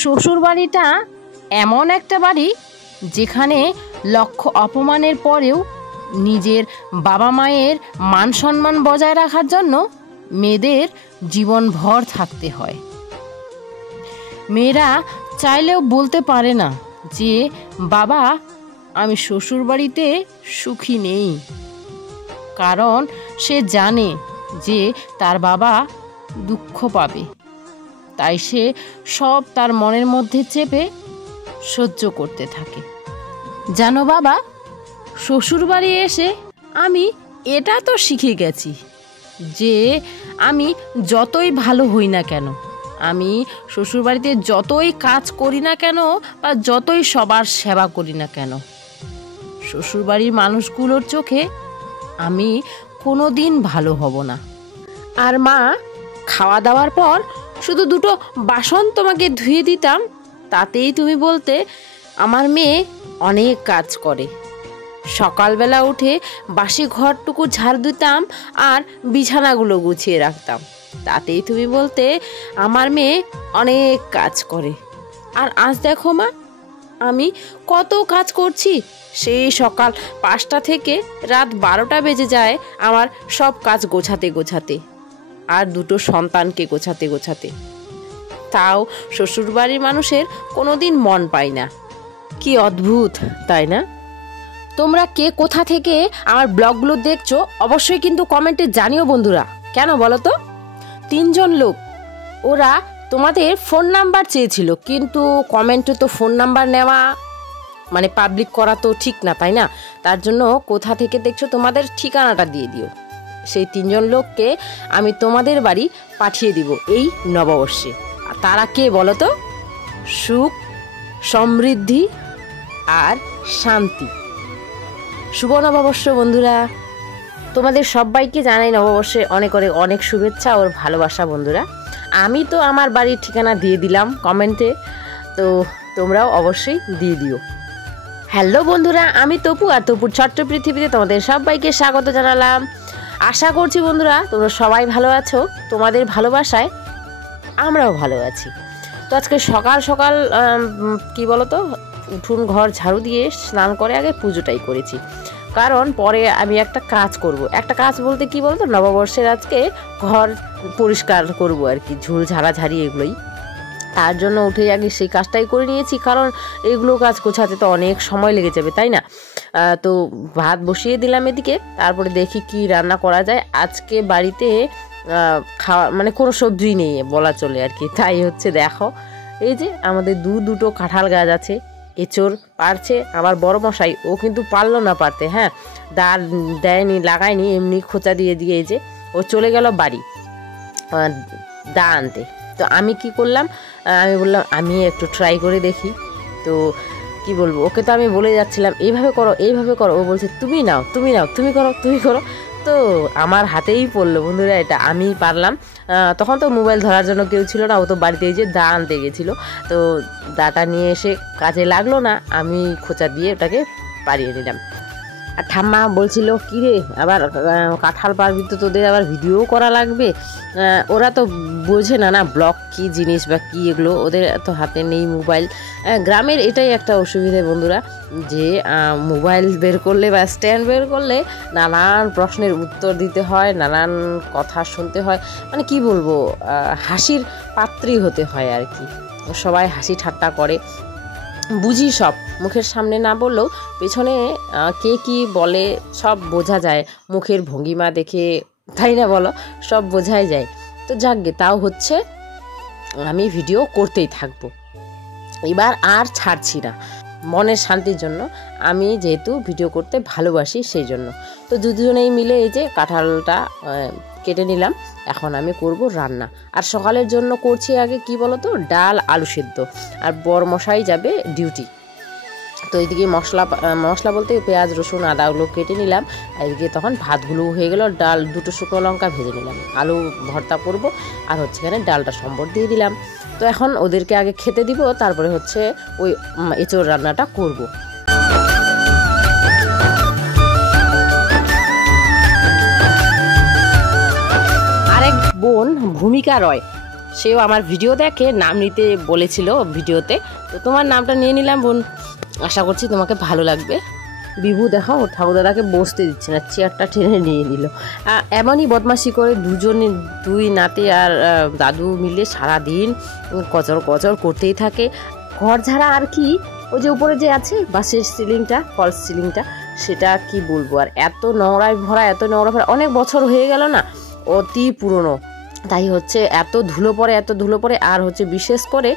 শ্বশুরবাড়িটা এমন একটা বাড়ি যেখানে লক্ষ অপমানের পরেও নিজের বাবা মায়ের মান সম্মান বজায় রাখার জন্য মেয়েদের জীবনভর থাকতে হয়। মেয়েরা চাইলেও বলতে পারে না যে বাবা আমি শ্বশুরবাড়িতে সুখী নেই, কারণ সে জানে যে তার বাবা দুঃখ পাবে, তাই সে সব তার মনের মধ্যে চেপে সহ্য করতে থাকে। জানো বাবা, শ্বশুরবাড়ি এসে আমি এটা তো শিখে গেছি যে আমি যতই ভালো হই না কেন, আমি শ্বশুরবাড়িতে যতই কাজ করি না কেন বা যতই সবার সেবা করি না কেন, শ্বশুরবাড়ির মানুষগুলোর চোখে আমি কোনো দিন ভালো হব না। আর মা, খাওয়া দাওয়ার পর শুধু দুটো বাসন তোমাকে ধুয়ে দিতাম, তাতেই তুমি বলতে আমার মেয়ে অনেক কাজ করে। সকালবেলা উঠে বাসি ঘরটুকু ঝাড় দিতাম আর বিছানাগুলো গুছিয়ে রাখতাম, তাতেই তুমি বলতে আমার মেয়ে অনেক কাজ করে। আর আজ দেখো মা, আমি কত কাজ করছি, সেই সকাল 5টা থেকে রাত 12টা বেজে যায় আমার সব কাজ গোছাতে গোছাতে আর দুটো সন্তানকে গোছাতে গোছাতে। তাও শ্বশুরবাড়ির মানুষের কোনোদিন মন পায় না। কি অদ্ভুত, তাই না? তোমরা কে কোথা থেকে আমার ব্লগগুলো দেখছো অবশ্যই কিন্তু কমেন্টে জানিও বন্ধুরা। কেন বলো তো? 3 জন লোক, ওরা তোমাদের ফোন নাম্বার চেয়েছিল, কিন্তু কমেন্টে তো ফোন নাম্বার নেওয়া মানে পাবলিক করা তো ঠিক না, তাই না? তার জন্য কোথা থেকে দেখছো তোমাদের ঠিকানাটা দিয়ে দিও। সেই 3 জন লোককে আমি তোমাদের বাড়ি পাঠিয়ে দিব এই নববর্ষে। তারা কে বলো তো? সুখ, সমৃদ্ধি আর শান্তি। শুভ নববর্ষ বন্ধুরা। তোমাদের সবাইকে জানাই নববর্ষে অনেক অনেক অনেক শুভেচ্ছা ওর ভালোবাসা বন্ধুরা। আমি তো আমার বাড়ির ঠিকানা দিয়ে দিলাম কমেন্টে, তো তোমরাও অবশ্যই দিয়ে দিও। হ্যালো বন্ধুরা, আমি তপু, আর তপুর ছোট্ট পৃথিবীতে তোমাদের সবাইকে স্বাগত জানালাম। আশা করছি বন্ধুরা তোমরা সবাই ভালো আছো। তোমাদের ভালোবাসায় আমরাও ভালো আছি। তো আজকে সকাল সকাল কি বলো তো, উঠুন ঘর ঝাড়ু দিয়ে স্নান করে আগে পুজোটাই করেছি, কারণ পরে আমি একটা কাজ করব। একটা কাজ বলতে কি বলতো, নববর্ষের আজকে ঘর পরিষ্কার করব আর কি, ঝুল ঝাড়াঝাড়ি এগুলোই। তার জন্য উঠে আগে সেই কাজটাই করে নিয়েছি, কারণ এগুলো কাজ গোছাতে তো অনেক সময় লেগে যাবে, তাই না? তো ভাত বসিয়ে দিলাম এদিকে, তারপরে দেখি কি রান্না করা যায়। আজকে বাড়িতে খাওয়া মানে কোনো সবজি নেই বলা চলে আর কি, তাই হচ্ছে দেখো এই যে আমাদের দুটো কাঁঠাল গাছ আছে। এঁচড় পারছে আমার বড় মশাই, ও কিন্তু পারলো না পারতে, হ্যাঁ দাঁড় দেয়নি, লাগায়নি, এমনি খোঁচা দিয়ে দিয়ে এই যে ও চলে গেল বাড়ি দা আনতে। তো আমি কি করলাম, আমি বললাম আমি একটু ট্রাই করে দেখি। তো কি বলবো, ওকে তো আমি বলে যাচ্ছিলাম এইভাবে করো এইভাবে করো, ও বলছে তুমি নাও তুমি নাও, তুমি করো তুমি করো। তো আমার হাতেই পড়লো বন্ধুরা, এটা আমি পারলাম। তখন তো মোবাইল ধরার জন্য কেউ ছিল না, ও তো বাড়িতে এই যে দা আনতে গেছিলো, তো দাটা নিয়ে এসে কাজে লাগলো না, আমি খোঁচা দিয়ে ওটাকে পারিয়ে নিলাম। আর ঠাম্মা বলছিল কি রে আবার কাঁঠাল পারবি তো, তোদের আবার ভিডিও করা লাগবে। ওরা তো বোঝে না না ব্লগ কী জিনিস বা কী এগুলো, ওদের তো হাতে নেই মোবাইল। গ্রামের এটাই একটা অসুবিধা বন্ধুরা, যে মোবাইল বের করলে বা স্ট্যান্ড বের করলে নানান প্রশ্নের উত্তর দিতে হয়, নানান কথা শুনতে হয়, মানে কি বলবো, হাসির পাত্রী হতে হয় আর কি। সবাই হাসি ঠাট্টা করে, বুঝি সব, মুখের সামনে না বললেও পেছনে কে কি বলে সব বোঝা যায়, মুখের ভঙ্গিমা দেখে, তাই না বলো? সব বোঝাই যায়। তো যাকগে, তাও হচ্ছে আমি ভিডিও করতেই থাকবো, এবার আর ছাড়ছি না মনের শান্তির জন্য। আমি যেহেতু ভিডিও করতে ভালোবাসি সেই জন্য। তো দুজনেই মিলে এই যে কাঁঠালটা কেটে নিলাম, এখন আমি করব রান্না। আর সকালের জন্য করছি আগে কি বলো তো, ডাল আলু সেদ্ধ, আর বড় মশাই যাবে ডিউটি। তো এইদিকে মশলা বলতে পেঁয়াজ রসুন আদাগুলো কেটে নিলাম, এইদিকে তখন ভাতগুলো হয়ে গেল, ডাল দুটো শুকনো লঙ্কা ভেজে নিলাম, আলু ভর্তা করব, আর হচ্ছে এখানে ডালটা সম্বর দিয়ে দিলাম। তো এখন ওদেরকে আগে খেতে দিব, তারপরে হচ্ছে ওই এঁচোড় রান্নাটা করব। আরেক বোন ভূমিকা রয়, সেও আমার ভিডিও দেখে, নাম নিতে বলেছিল ভিডিওতে, তো তোমার নামটা নিয়ে নিলাম বোন। আশা করছি তোমাকে ভালো লাগবে। বিভু দেখো ওর ঠাকুরদাদাকে বসতে দিচ্ছে না, চেয়ারটা টেনে নিয়ে নিল। এমনই বদমাশি করে দুই নাতি আর দাদু মিলে সারাদিন কচর কচর করতেই থাকে। ঘর ঝাড়া আর কি, ওই যে উপরে যে আছে বাসের সিলিংটা, ফলস সিলিংটা, সেটা কি বলবো আর, এত নোংরায় ভরা, এত নোংরা ভরা, অনেক বছর হয়ে গেল না, অতি পুরনো, তাই হচ্ছে এত ধুলো পড়ে। আর হচ্ছে বিশেষ করে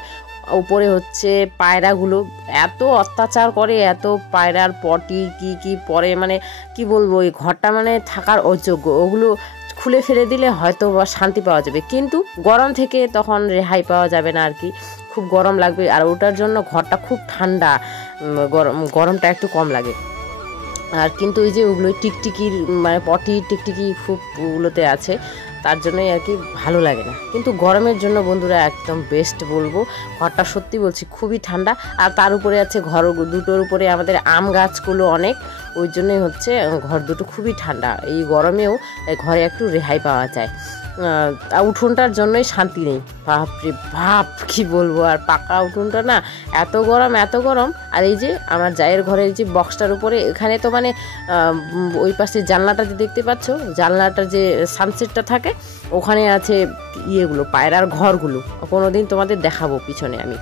উপরে হচ্ছে পায়রাগুলো এত অত্যাচার করে, এত পায়রার পটি কি পরে, মানে কি বলবো, ওই ঘরটা মানে থাকার অযোগ্য। ওগুলো খুলে ফেলে দিলে হয়তো বা শান্তি পাওয়া যাবে, কিন্তু গরম থেকে তখন রেহাই পাওয়া যাবে না আর কি, খুব গরম লাগবে। আর ওটার জন্য ঘরটা খুব ঠান্ডা, গরমটা একটু কম লাগে। আর কিন্তু ওই যে ওগুলো টিকটিকির মানে পটি টিকটিকি খুব ওগুলোতে আছে, তার জন্যই আর কি ভালো লাগে না। কিন্তু গরমের জন্য বন্ধুরা একদম বেস্ট বলবো, ঘরটা সত্যি বলছি খুবই ঠান্ডা। আর তার উপরে আছে ঘর দুটোর উপরে আমাদের আম গাছগুলো অনেক, ওই জন্যই হচ্ছে ঘর দুটো খুবই ঠান্ডা। এই গরমেও ঘরে একটু রেহাই পাওয়া যায়। উঠোনটার জন্যই শান্তি নেই, বাপরে বাপ কি বলবো। আর পাকা উঠোনটা না এত গরম। আর এই যে আমার জায়ের ঘরের যে বক্সটার উপরে, এখানে তো মানে ওই পাশে জানলাটা যে দেখতে পাচ্ছ, জানলাটার যে সানসেটটা থাকে, ওখানে আছে ইয়েগুলো, পায়রার ঘরগুলো, কোনোদিন তোমাদের দেখাবো পিছনে আমি।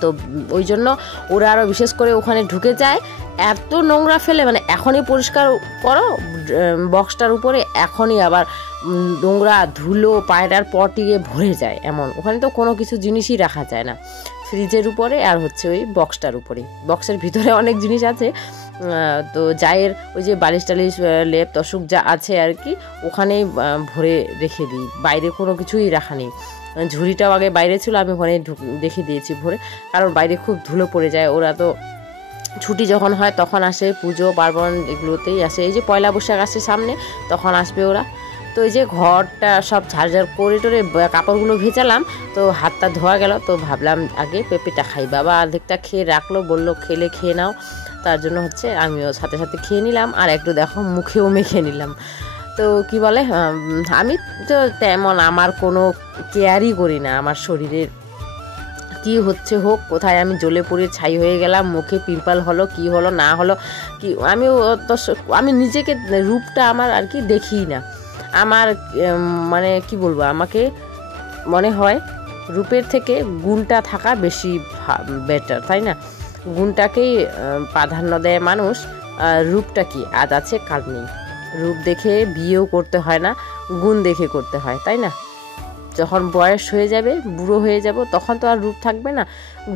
তো ওই জন্য ওরা আরও বিশেষ করে ওখানে ঢুকে যায়, এত নোংরা ফেলে, মানে এখনই পরিষ্কার করো বক্সটার উপরে, এখনই আবার নোংরা ধুলো পায়রার পটিয়ে ভরে যায় এমন। ওখানে তো কোনো কিছু জিনিসই রাখা যায় না, ফ্রিজের উপরে আর হচ্ছে ওই বক্সটার উপরে, বক্সের ভিতরে অনেক জিনিস আছে। তো জায়ের ওই যে বালিশ টালিশ লেপ তসুক যা আছে আর কি, ওখানেই ভরে রেখে দিই, বাইরে কোনো কিছুই রাখা নেই। ঝুড়িটাও আগে বাইরে ছিল, আমি ওখানে রেখে দিয়েছি ভরে, কারণ বাইরে খুব ধুলো পড়ে যায়। ওরা তো ছুটি যখন হয় তখন আসে, পুজো পার্বণ এগুলোতেই আসে, এই যে পয়লা বৈশাখ আসে সামনে, তখন আসবে ওরা। তো এই যে ঘরটা সব ঝাড় করে টোরে কাপড়গুলো ভেজালাম, তো হাতটা ধোয়া গেল, তো ভাবলাম আগে পেঁপেটা খাই। বাবা অর্ধেকটা খেয়ে রাখলো, বললো খেয়ে নাও, তার জন্য হচ্ছে আমিও সাথে খেয়ে নিলাম, আর একটু দেখো মুখেও মেখে নিলাম। তো কি বলে, আমি তো তেমন আমার কোনো কেয়ারই করি না আমার শরীরের কি হচ্ছে হোক, কোথায় আমি জ্বলে পড়ে ছাই হয়ে গেলাম, মুখে পিম্পল হলো কি হলো না হলো কি, আমি নিজেকে রূপটা আমার আর কি দেখি না। আমার মানে কি বলবো, আমাকে মনে হয় রূপের থেকে গুণটা থাকা বেশি বেটার, তাই না? গুণটাকেই প্রাধান্য দেয় মানুষ, রূপটা কি আজ আছে কাল নেই। রূপ দেখে বিয়েও করতে হয় না, গুণ দেখে করতে হয়, তাই না? যখন বয়স হয়ে যাবে, বুড়ো হয়ে যাব, তখন তো আর রূপ থাকবে না,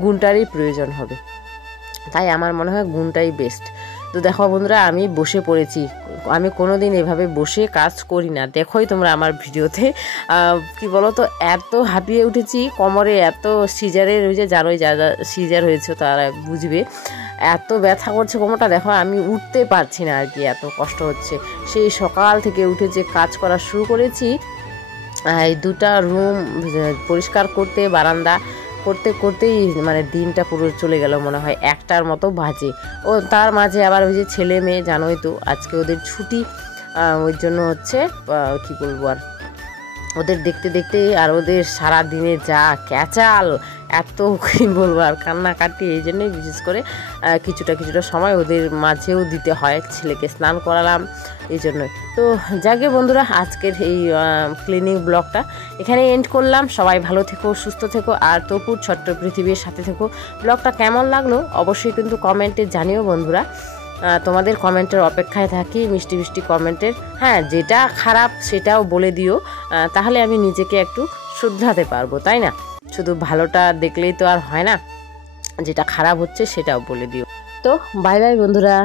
গুণটারই প্রয়োজন হবে। তাই আমার মনে হয় গুণটাই বেস্ট। তো দেখো বন্ধুরা, আমি বসে পড়েছি, আমি কোনো দিন এভাবে বসে কাজ করি না, দেখোই তোমরা আমার ভিডিওতে। কি বলো তো, এত হাঁপিয়ে উঠেছি, কোমরে এত সিজারের, ওই যে জানোই যারা সিজার হয়েছে তারা বুঝবে, এত ব্যথা করছে কোমরটা, দেখো আমি উঠতে পারছি না আর কি, এত কষ্ট হচ্ছে। সেই সকাল থেকে উঠে যে কাজ করা শুরু করেছি, এই দুটা রুম পরিষ্কার করতে, বারান্দা করতেই মানে দিনটা পুরো চলে গেল, মনে হয় 1টার মতো বাজে। ও তার মাঝে আবার ওই যে ছেলে মেয়ে, জানোই তো আজকে ওদের ছুটি, ওই জন্য হচ্ছে কি বলবো আর, ওদের দেখতে আর ওদের সারা দিনে যা ক্যাচাল, এত কি বলবো আর, কান্নাকাটি, এই জন্যই বিশেষ করে কিছুটা সময় ওদের মাঝেও দিতে হয়। ছেলেকে স্নান করালাম এই জন্যই। তো যাকে বন্ধুরা, আজকের এই ক্লিনিং ব্লগটা এখানে এন্ড করলাম। সবাই ভালো থেকো, সুস্থ থেকো, আর তপুর ছোট্ট পৃথিবীর সাথে থেকো। ব্লগটা কেমন লাগলো অবশ্যই কিন্তু কমেন্টে জানিও বন্ধুরা, তোমাদের কমেন্টের অপেক্ষায় থাকি, মিষ্টি কমেন্টের। হ্যাঁ, যেটা খারাপ সেটাও বলে দিও, তাহলে আমি নিজেকে একটু শুধরাতে পারবো, তাই না? শুধু ভালোটা দেখলেই তো আর হয় না, যেটা খারাপ হচ্ছে সেটাও বলে দিও। তো বাই বাই বন্ধুরা।